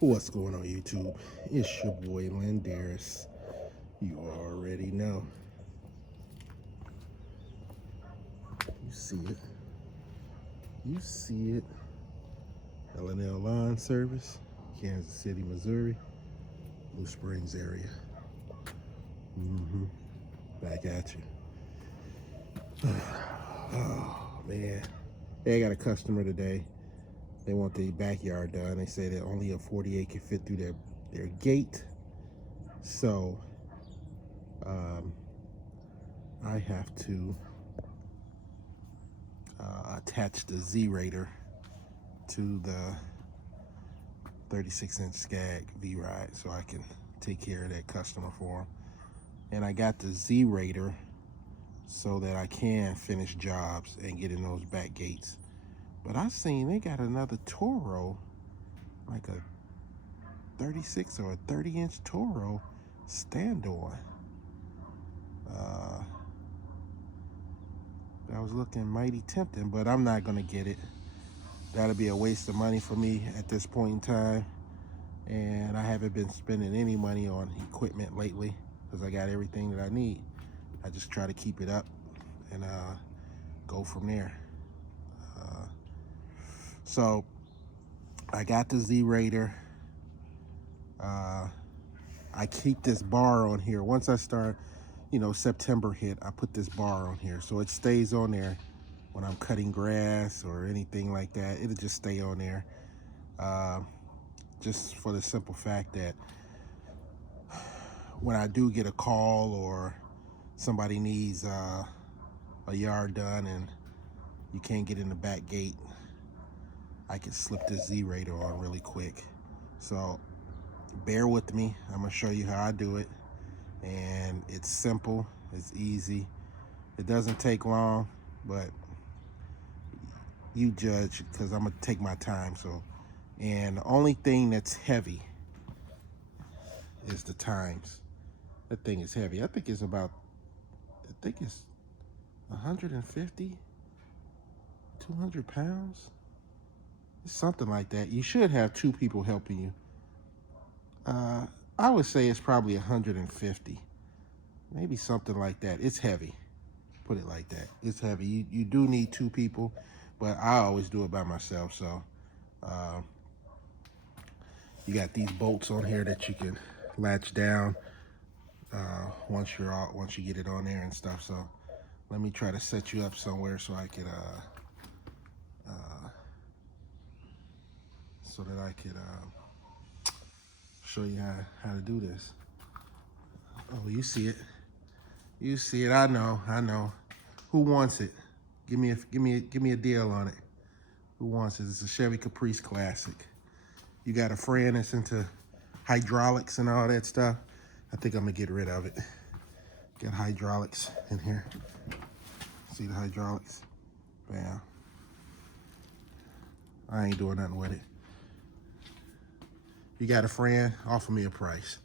What's going on, YouTube? It's your boy Landaris. You already know. You see it. You see it. L&L Lawn Service, Kansas City, Missouri, Blue Springs area. Back at you. Oh, man. Hey, I got a customer today. They want the backyard done. They say that only a 48 can fit through their gate. So, I have to attach the Z-Rator to the 36-inch Scag V-Ride so I can take care of that customer for them. And I got the Z-Rator so that I can finish jobs and get in those back gates. But I seen they got another Toro, like a 36 or a 30-inch Toro stand-on. That was looking mighty tempting, but I'm not gonna get it. That'll be a waste of money for me at this point in time. And I haven't been spending any money on equipment lately because I got everything that I need. I just try to keep it up and go from there. So I got the Z-Rator. I keep this bar on here. Once I start, September hit, I put this bar on here. So it stays on there when I'm cutting grass or anything like that. It'll just stay on there. Just for the simple fact that when I do get a call or somebody needs a yard done and you can't get in the back gate, I can slip this Z-Rator on really quick. So bear with me. I'm gonna show you how I do it. And it's simple, it's easy. It doesn't take long, but you judge because I'm gonna take my time. And the only thing that's heavy is the times. That thing is heavy. I think it's 150, 200 pounds. It's something like that. You should have two people helping you. I would say it's probably 150, maybe something like that. It's heavy. Put it like that. It's heavy. You do need two people, but I always do it by myself. So you got these bolts on here that you can latch down once you get it on there and stuff. So let me try to set you up somewhere so I could show you how to do this. Oh, you see it. You see it. I know. Who wants it? Give me a deal on it. Who wants it? It's a Chevy Caprice Classic. You got a friend that's into hydraulics and all that stuff? I think I'm gonna get rid of it. Got hydraulics in here. See the hydraulics? Bam. I ain't doing nothing with it. You got a friend? Offer me a price.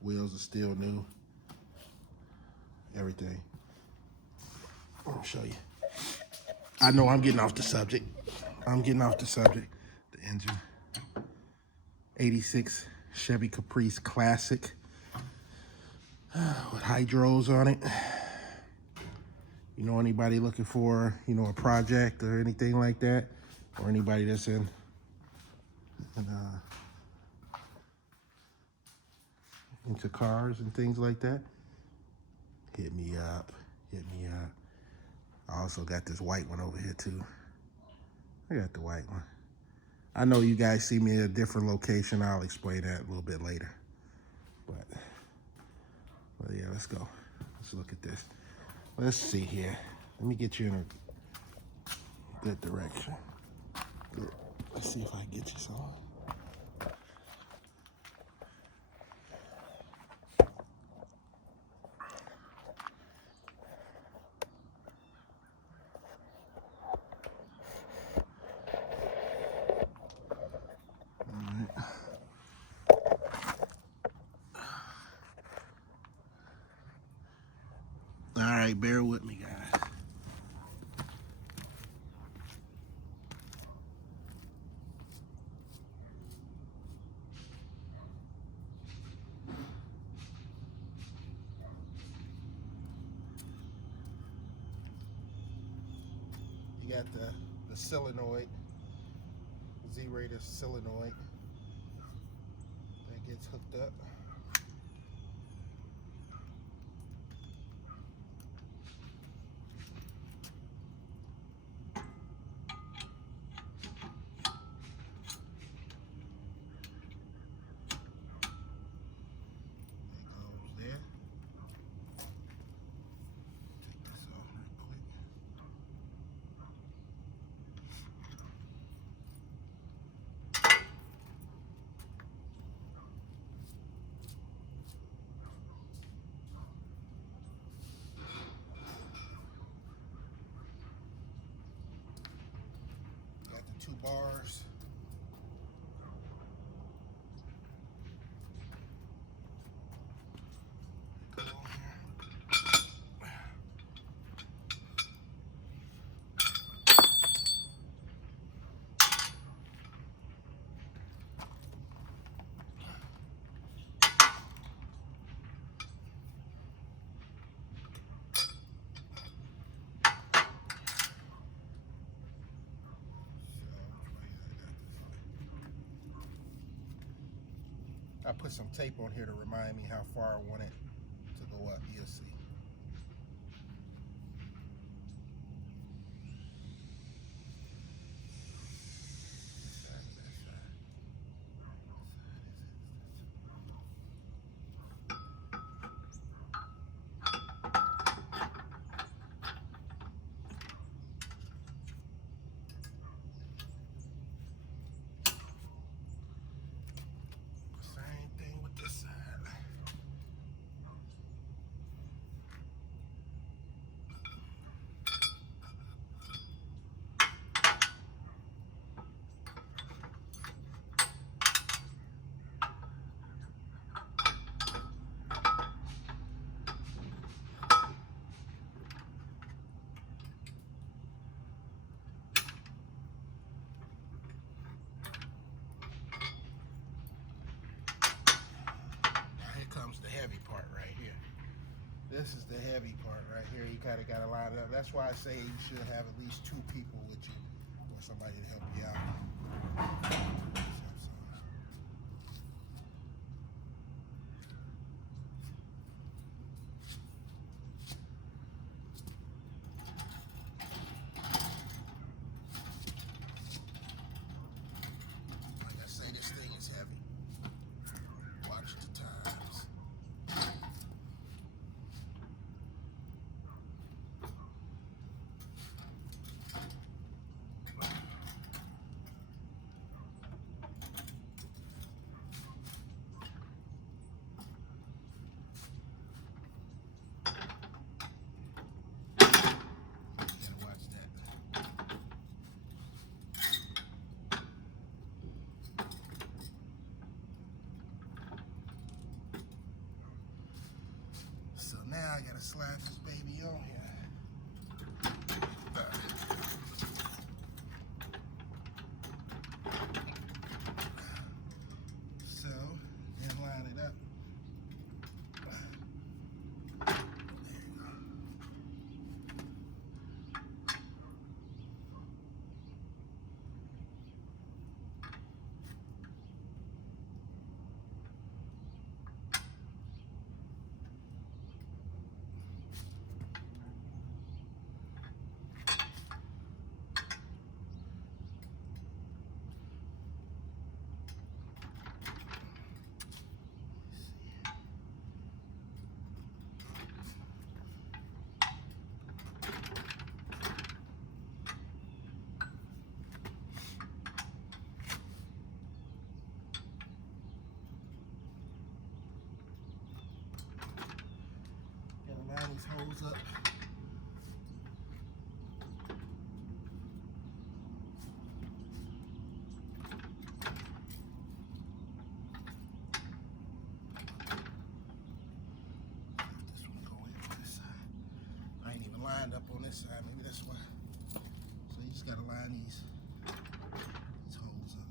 Wheels are still new. Everything. I'll show you. I know I'm getting off the subject. The engine. 86 Chevy Caprice Classic with hydros on it. You know, anybody looking for, a project or anything like that, or anybody that's into cars and things like that, hit me up. I also got this white one over here too. I got the white one. I know you guys see me at a different location. I'll explain that a little bit later. But yeah, let's go. Let's look at this. Let's see here. Let me get you in a good direction. Good. Let's see if I can get you some. All right, bear with me, guys. got the solenoid, Z-Rator solenoid that gets hooked up. Got the 2 bars. Go on here. I put some tape on here to remind me how far I want it to go up. You'll see. Same thing with this side. Comes the heavy part right here. This is the heavy part right here. You kind of got to line it up. That's why I say you should have at least 2 people with you or somebody to help you out. Like I say, this thing is heavy. Watch the times. So now I gotta slide this baby on here. So then line it up. There you go. Gotta line these holes up. This one go in on this side. I ain't even lined up on this side. Maybe that's why. So you just gotta line these holes up.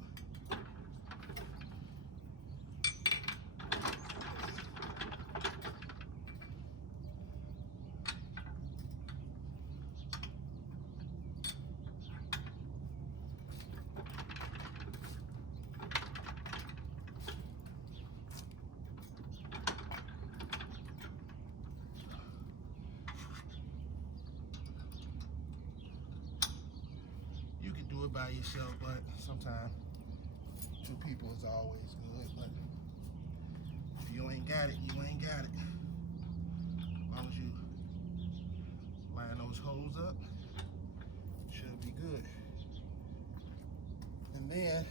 it by yourself, but sometimes 2 people is always good. But if you ain't got it, you ain't got it. As long as you line those holes up, should be good. And then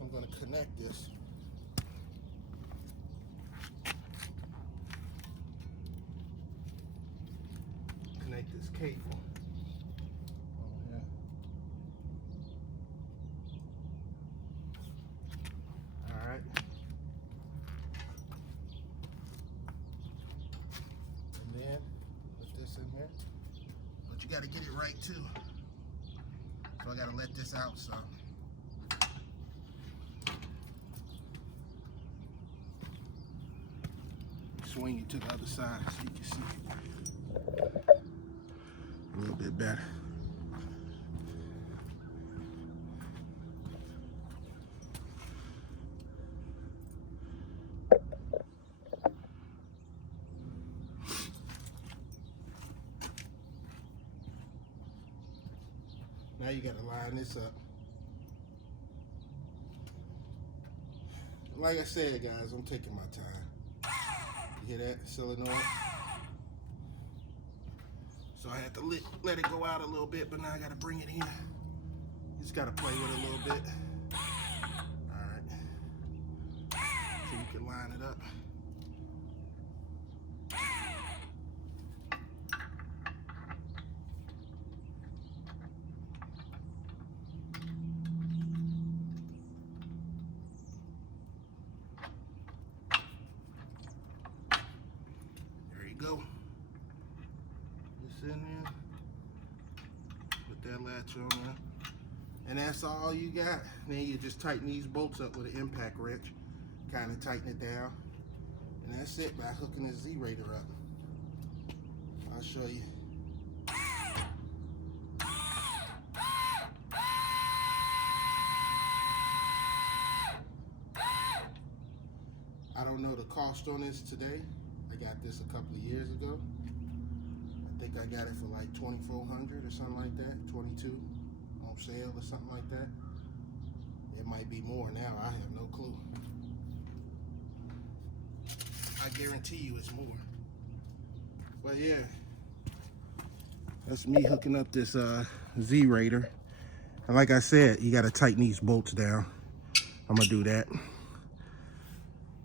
I'm going to connect this. Connect this cable. Oh, yeah. All right. And then put this in here. But you got to get it right too. So I got to let this out some. Swing it to the other side so you can see a little bit better. Now you got to line this up. Like I said, guys, I'm taking my time. You hear that solenoid? So I had to let it go out a little bit, but now I got to bring it in. You just got to play with it a little bit. All right. So you can line it up. There you go. This in there. Put that latch on there. And that's all you got. Then you just tighten these bolts up with an impact wrench. Kind of tighten it down. And that's it by hooking this Z-Rator up. I'll show you. I don't know the cost on this today. I got this a couple of years ago. I think I got it for like $2,400 or something like that, 22 on sale or something like that. It might be more now, I have no clue. I guarantee you it's more. But yeah, that's me hooking up this Z-Rator. And like I said, you gotta tighten these bolts down. I'm gonna do that.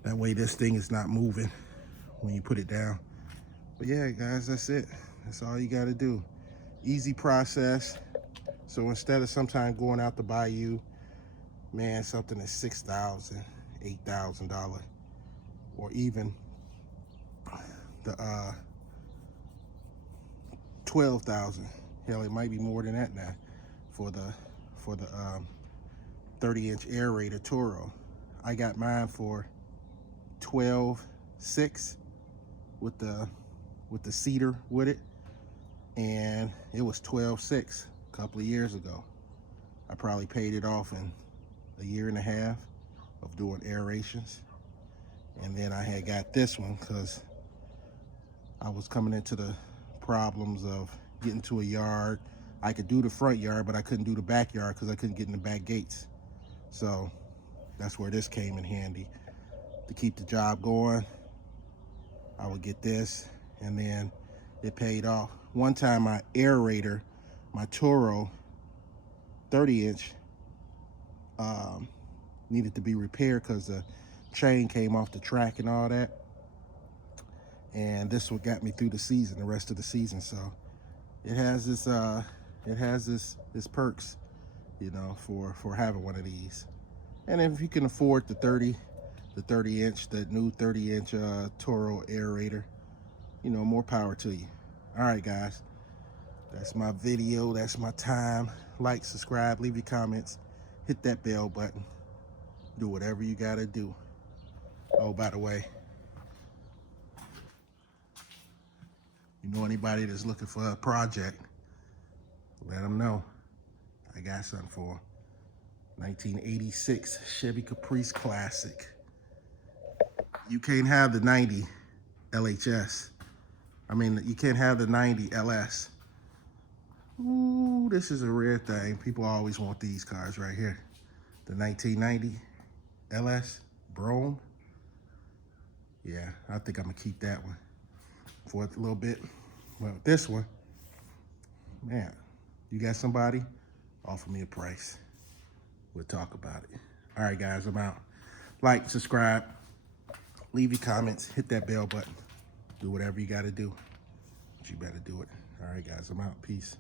That way this thing is not moving when you put it down. But yeah, guys, that's it. That's all you gotta do. Easy process. So instead of sometime going out to buy you, man, something that's $6,000, $8,000, or even the 12,000. Hell, it might be more than that now for the 30-inch aerator Toro. I got mine for 12,600 with the cedar with it, and it was 12,600 a couple of years ago. I probably paid it off in a year and a half of doing aerations. And then I had got this one because I was coming into the problems of getting to a yard. I could do the front yard, but I couldn't do the backyard because I couldn't get in the back gates. So that's where this came in handy. To keep the job going, I would get this, and then it paid off. One time my aerator, my Toro 30-inch, needed to be repaired because the chain came off the track and all that. And this what got me through the season, the rest of the season. So it has this this perks, you know, for having one of these. And if you can afford the 30-inch, the new 30-inch Toro aerator, you know, more power to you. All right, guys, that's my video. That's my time. Like, subscribe, leave your comments, hit that bell button, do whatever you gotta do. Oh, by the way, you know anybody that's looking for a project, let them know. I got something for 'em. 1986 Chevy Caprice Classic. You can't have the 90 LHS. I mean, you can't have the 90 LS. Ooh, this is a rare thing. People always want these cars right here. The 1990 LS Brome. Yeah, I think I'm gonna keep that one for a little bit. Well, this one, man, you got somebody? Offer me a price. We'll talk about it. All right, guys, I'm out. Like, subscribe, leave your comments, hit that bell button. Do whatever you gotta do, but you better do it. All right, guys, I'm out. Peace.